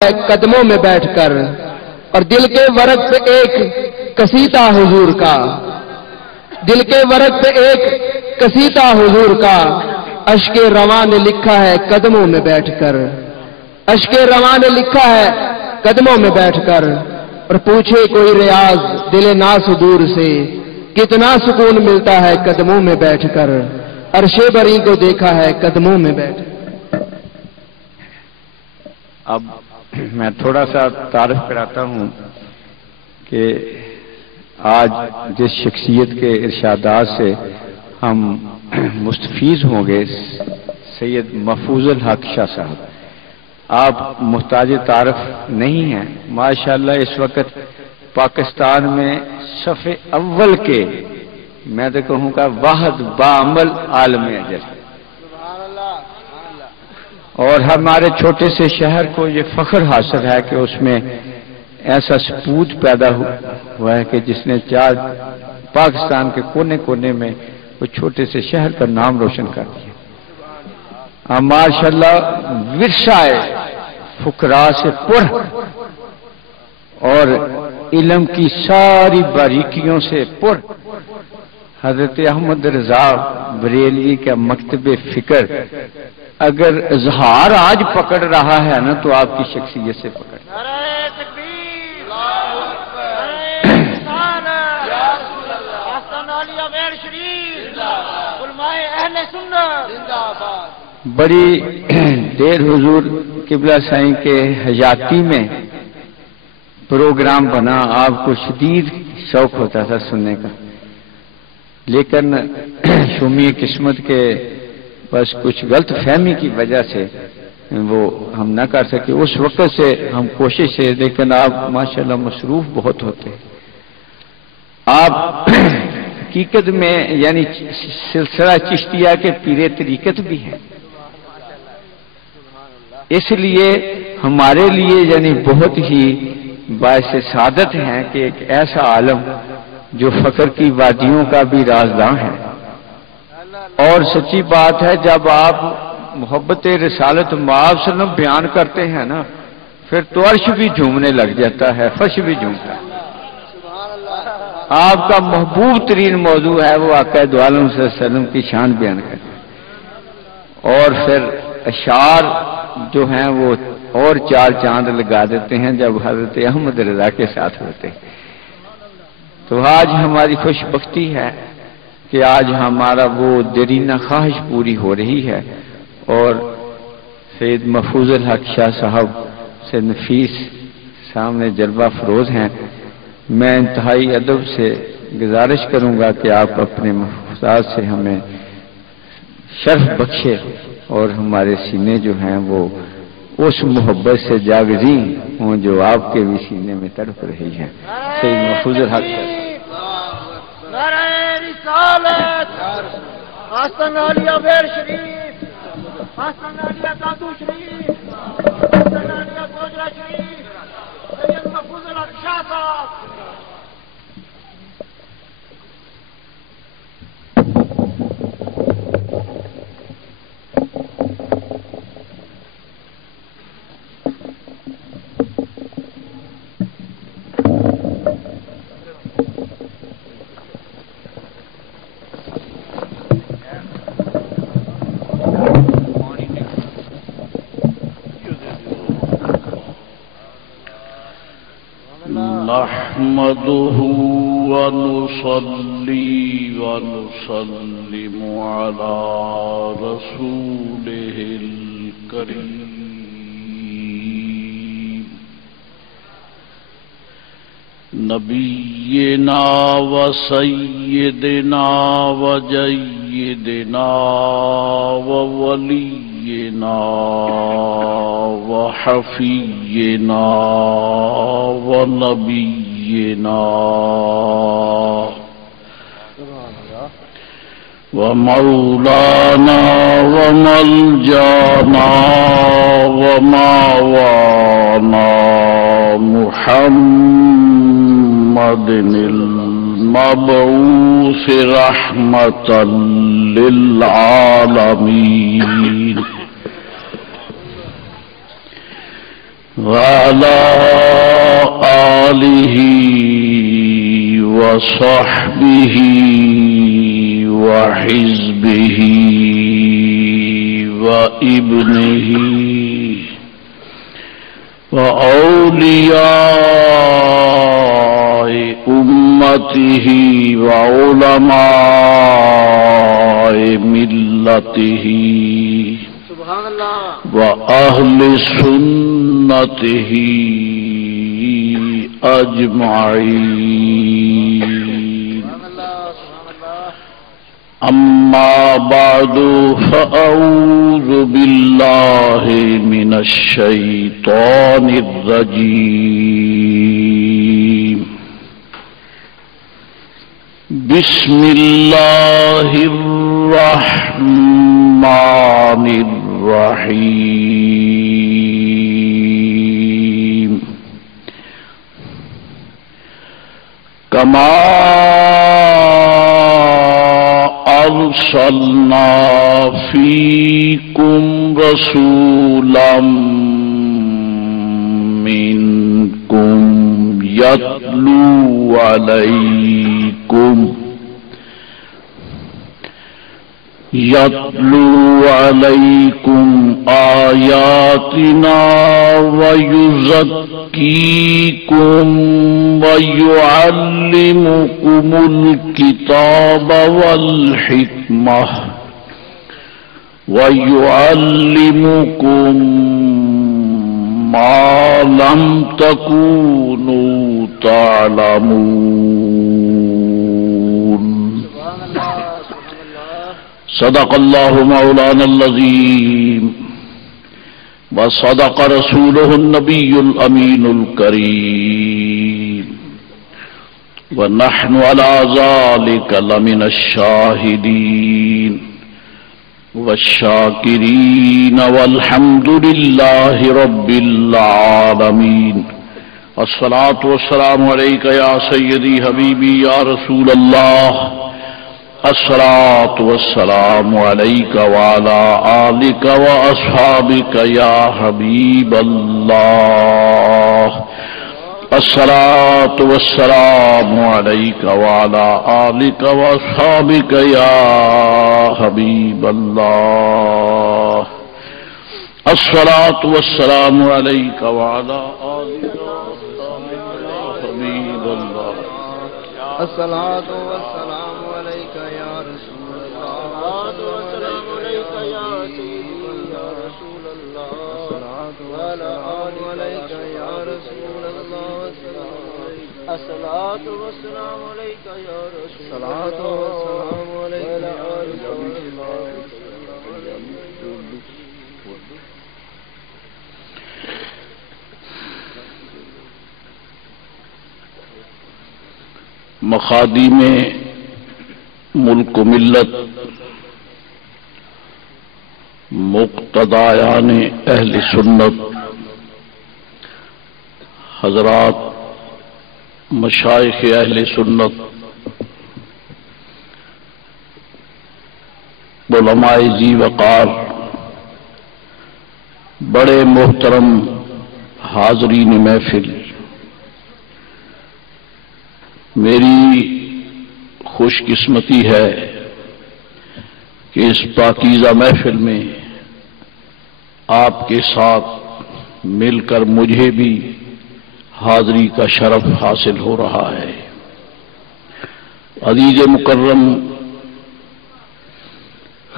قدموں میں بیٹھ کر، اور دل کے ورق پہ ایک قصیدہ حضور کا، دل کے ورق پہ ایک قصیدہ حضور کا، اشک رواں نے لکھا ہے قدموں میں بیٹھ کر، اشک رواں نے لکھا ہے قدموں میں بیٹھ کر، اور پوچھے کوئی ریاض دل ناصدور سے، کتنا سکون ملتا ہے قدموں میں بیٹھ کر، عرش بری کو دیکھا ہے قدموں میں بیٹھ کر۔ اب میں تھوڑا سا تعارف کراتا ہوں کہ آج جس شخصیت کے ارشادات سے ہم مستفیض ہوں گے، سید محفوظ الحق شاہ صاحب، آپ محتاج تعارف نہیں ہیں۔ ماشاءاللہ اس وقت پاکستان میں صف اول کے، میں تو کہوں گا واحد باعمل عالم اجر، اور ہمارے چھوٹے سے شہر کو یہ فخر حاصل ہے کہ اس میں ایسا سپوت پیدا ہوا ہے کہ جس نے چار پاکستان کے کونے کونے میں وہ چھوٹے سے شہر کا نام روشن کر دیا۔ ماشاءاللہ ورثہ فقراء سے پر اور علم کی ساری باریکیوں سے پر، حضرت احمد رضا بریلوی کا مکتب فکر اگر اظہار آج پکڑ رہا ہے نا تو آپ کی شخصیت سے پکڑ۔ بڑی دیر حضور قبلہ سائیں کے حیاتی میں پروگرام بنا، آپ کو شدید شوق ہوتا تھا سننے کا، لیکن شومی قسمت کے بس کچھ غلط فہمی کی وجہ سے وہ ہم نہ کر سکے۔ اس وقت سے ہم کوشش ہے، لیکن آپ ماشاءاللہ مصروف بہت ہوتے ہیں۔ آپ حقیقت میں یعنی سلسلہ چشتیہ کے پیر طریقت بھی ہیں، اس لیے ہمارے لیے یعنی بہت ہی باعث سعادت ہیں کہ ایک ایسا عالم جو فقر کی وادیوں کا بھی رازداں ہے۔ اور سچی بات ہے جب آپ محبت رسالت مآب صلی اللہ علیہ وسلم بیان کرتے ہیں نا، پھر تو عرش بھی جھومنے لگ جاتا ہے، فرش بھی جھومتا ہے۔ آپ کا محبوب ترین موضوع ہے وہ آقا دو عالم صلی اللہ علیہ وسلم کی شان بیان کرنا، اور پھر اشعار جو ہیں وہ اور چار چاند لگا دیتے ہیں جب حضرت احمد رضا کے ساتھ ہوتے ہیں۔ تو آج ہماری خوش بختی ہے کہ آج ہمارا وہ دیرینہ خواہش پوری ہو رہی ہے، اور سید محفوظ الحق شاہ صاحب سے نفیس سامنے جلوہ فروز ہیں۔ میں انتہائی ادب سے گزارش کروں گا کہ آپ اپنے محفوظات سے ہمیں شرف بخشے اور ہمارے سینے جو ہیں وہ اس محبت سے جاگزیں ہوں جو آپ کے بھی سینے میں تڑپ رہی ہے۔ سید محفوظ الحق رسالت آستان عالیہ بیر شریف، آستان عالیہ دادو شریف، آستان عالیہ گوجرا شریف، سید محفوظ الحق شاہ صاحب۔ نحمده ونصلي ونسلم على رسوله الكريم نبينا وسيدنا وجيدنا وولينا وحفينا ونبينا ومولانا وملجانا وماوانا محمد المبعوث رحمة للعالمين وعلى آله وصحبه وحزبه وابنه وأولياء أمته وعلماء ملته وأهل سنته أجمعين. أما بعد فأعوذ بالله من الشيطان الرجيم. بسم الله الرحمن الرحيم. كما أرسلنا فيكم رسولا منكم يتلو عليكم آياتنا ويزكيكم ويعلمكم الكتاب والحكمة ويعلمكم ما لم تكونوا تعلمون. صدق الله مولانا العظيم وصدق رسوله النبي الأمين الكريم ونحن على ذلك لمن الشاهدين والشاكرين والحمد لله رب العالمين. الصلاة والسلام عليك يا سيدي حبيبي يا رسول الله. الصلاة والسلام عليك وعلى آلك وأصحابك يا حبيب الله. الصلاة والسلام عليك وعلى آلك وأصحابك يا حبيب الله. الصلاة والسلام عليك وعلى آلك وأصحابك يا حبيب الله. الصلاة والسلام عليك يا رسول الله. الصلاة والسلام عليك يا سيدي يا رسول الله. الصلاة عليك يا رسول الله. الصلاة والسلام عليك يا رسول الله. الصلاة والسلام عليك يا رسول الله. مخادیم ملک و ملت، مقتدیان اہل سنت، حضرات مشائخ اہل سنت، علماء ذی وقار، بڑے محترم حاضرین محفل، میری خوش قسمتی ہے کہ اس پاکیزہ محفل میں آپ کے ساتھ مل کر مجھے بھی حاضری کا شرف حاصل ہو رہا ہے. عزیز مکرم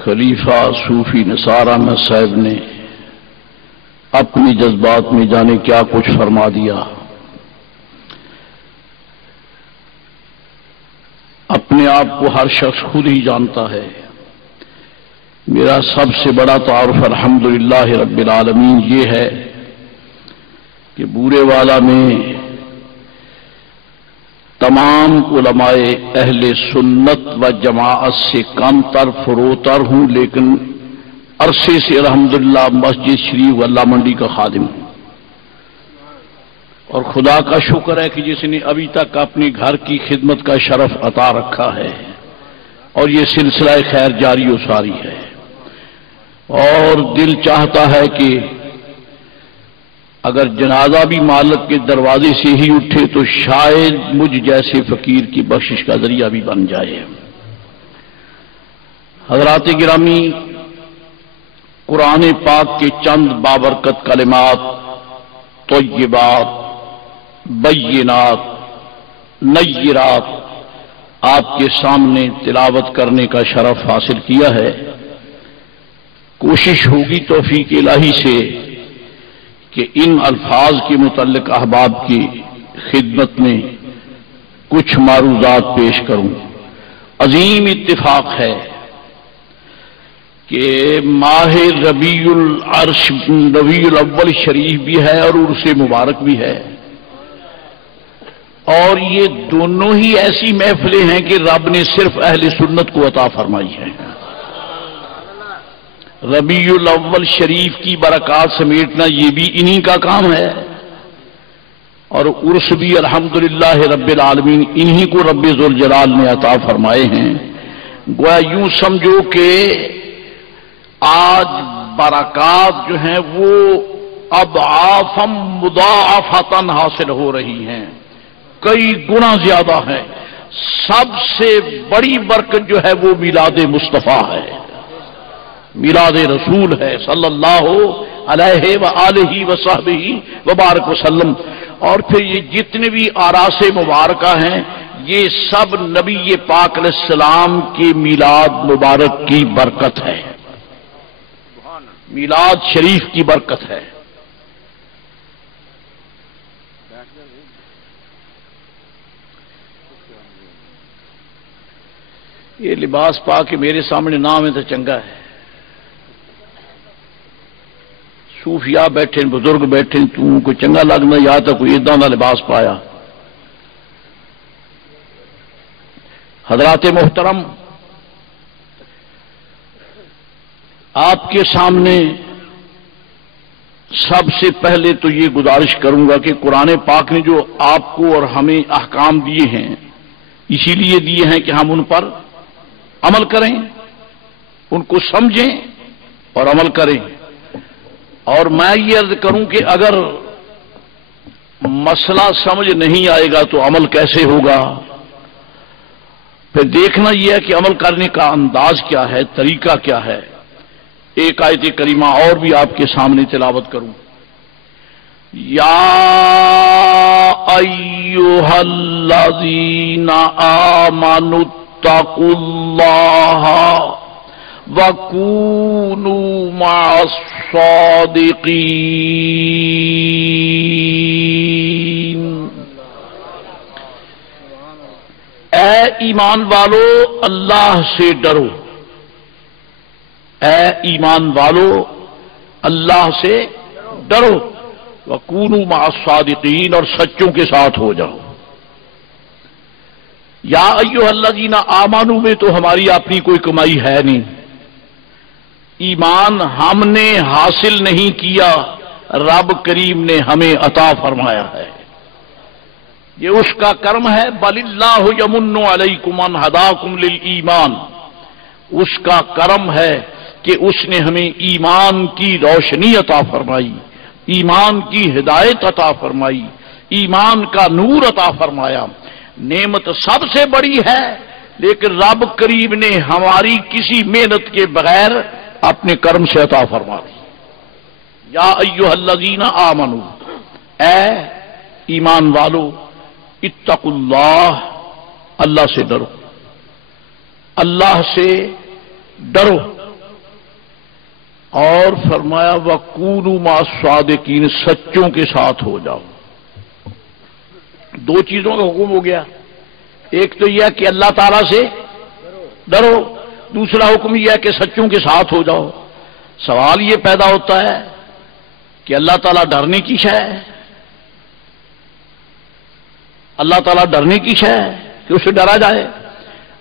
خلیفہ صوفی نثار احمد صاحب نے اپنی جذبات میں جانے کیا کچھ فرما دیا. اپنے آپ کو ہر شخص خود ہی جانتا ہے. میرا سب سے بڑا تعارف الحمدللہ رب العالمین یہ ہے کہ بورے والا میں تمام علماء اہل سنت و جماعت سے کم تر فروتر ہوں، لیکن عرصے سے الحمدللہ مسجد شریف واللہ منڈی کا خادم ہوں. اور خدا کا شکر ہے کہ جس نے ابھی تک اپنے گھر کی خدمت کا شرف عطا رکھا ہے اور یہ سلسلہ خیر جاری و ساری ہے. اور دل چاہتا ہے کہ اگر جنازہ بھی مالک کے دروازے سے ہی اٹھے تو شاید مجھ جیسے فقیر کی بخشش کا ذریعہ بھی بن جائے۔ حضرات گرامی، قرآن پاک کے چند بابرکت کلمات طیبات بینات نیرات آپ کے سامنے تلاوت کرنے کا شرف حاصل کیا ہے۔ کوشش ہوگی توفیق الہی سے کہ ان الفاظ کے متعلق احباب کی خدمت میں کچھ معروضات پیش کروں۔ عظیم اتفاق ہے کہ ماہ ربیع الاول شریف بھی ہے اور عرس مبارک بھی ہے، اور یہ دونوں ہی ایسی محفلیں ہیں کہ رب نے صرف اہل سنت کو عطا فرمائی ہے۔ ربیع الاول شریف کی برکات سمیٹنا یہ بھی انہی کا کام ہے، اور عرس بھی الحمدللہ رب العالمین انہی کو رب ذوالجلال نے عطا فرمائے ہیں۔ گویا یوں سمجھو کہ آج برکات جو ہیں وہ اضعافا مضاعفۃ حاصل ہو رہی ہیں، کئی گنا زیادہ ہے۔ سب سے بڑی برکت جو ہے وہ میلاد مصطفیٰ ہے، میلاد رسول ہے صلی اللہ علیہ وآلہ وصحبہ وبارک وسلم۔ اور پھر یہ جتنے بھی آراس مبارکہ ہیں یہ سب نبی پاک علیہ السلام کے میلاد مبارک کی برکت ہے، میلاد شریف کی برکت ہے۔ یہ لباس پا کے میرے سامنے نام ہے تو چنگا ہے، صوفیاء بیٹھے بزرگ بیٹھے، تو کوئی چنگا لگنا یا تو کوئی اداں دا لباس پایا۔ حضرات محترم، آپ کے سامنے سب سے پہلے تو یہ گزارش کروں گا کہ قرآن پاک نے جو آپ کو اور ہمیں احکام دیے ہیں اسی لیے دیے ہیں کہ ہم ان پر عمل کریں، ان کو سمجھیں اور عمل کریں۔ اور میں یہ عرض کروں کہ اگر مسئلہ سمجھ نہیں آئے گا تو عمل کیسے ہوگا؟ پھر دیکھنا یہ ہے کہ عمل کرنے کا انداز کیا ہے، طریقہ کیا ہے۔ ایک آیت کریمہ اور بھی آپ کے سامنے تلاوت کروں۔ یا ایھا الذین آمنوا اتقوا اللہ وَكُونُوا مَعَ الصَّادِقِينَ۔ اے ایمان والو اللہ سے ڈرو، اے ایمان والو اللہ سے ڈرو، وَكُونُوا مَعَ الصَّادِقِينَ اور سچوں کے ساتھ ہو جاؤ۔ یا ایھا الذین آمنوا میں تو ہماری اپنی کوئی کمائی ہے نہیں، ایمان ہم نے حاصل نہیں کیا، رب کریم نے ہمیں عطا فرمایا ہے، یہ اس کا کرم ہے۔ بل اللہ یمن علیکم ان ہداکم للایمان، اس کا کرم ہے کہ اس نے ہمیں ایمان کی روشنی عطا فرمائی، ایمان کی ہدایت عطا فرمائی، ایمان کا نور عطا فرمایا۔ نعمت سب سے بڑی ہے، لیکن رب کریم نے ہماری کسی محنت کے بغیر اپنے کرم سے عطا فرما دی۔ یا ایھا الذین آمنوا، اے ایمان والو، اتقوا اللہ، اللہ سے ڈرو، اللہ سے ڈرو۔ اور فرمایا وَكُونُوا مَعَ الصَّادِقِينَ، سچوں کے ساتھ ہو جاؤ۔ دو چیزوں کا حکم ہو گیا، ایک تو یہ کہ اللہ تعالیٰ سے ڈرو، دوسرا حکم یہ ہے کہ سچوں کے ساتھ ہو جاؤ۔ سوال یہ پیدا ہوتا ہے کہ اللہ تعالیٰ ڈرنے کی شے ہے، اللہ تعالیٰ ڈرنے کی شے ہے کہ اسے ڈرا جائے؟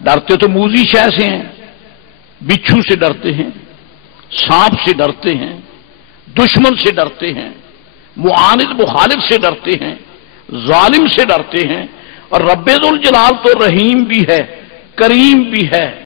ڈرتے تو موذی شے سے ہیں، بچھو سے ڈرتے ہیں، سانپ سے ڈرتے ہیں، دشمن سے ڈرتے ہیں، معاند مخالف سے ڈرتے ہیں، ظالم سے ڈرتے ہیں۔ اور رب ذوالجلال تو رحیم بھی ہے، کریم بھی ہے،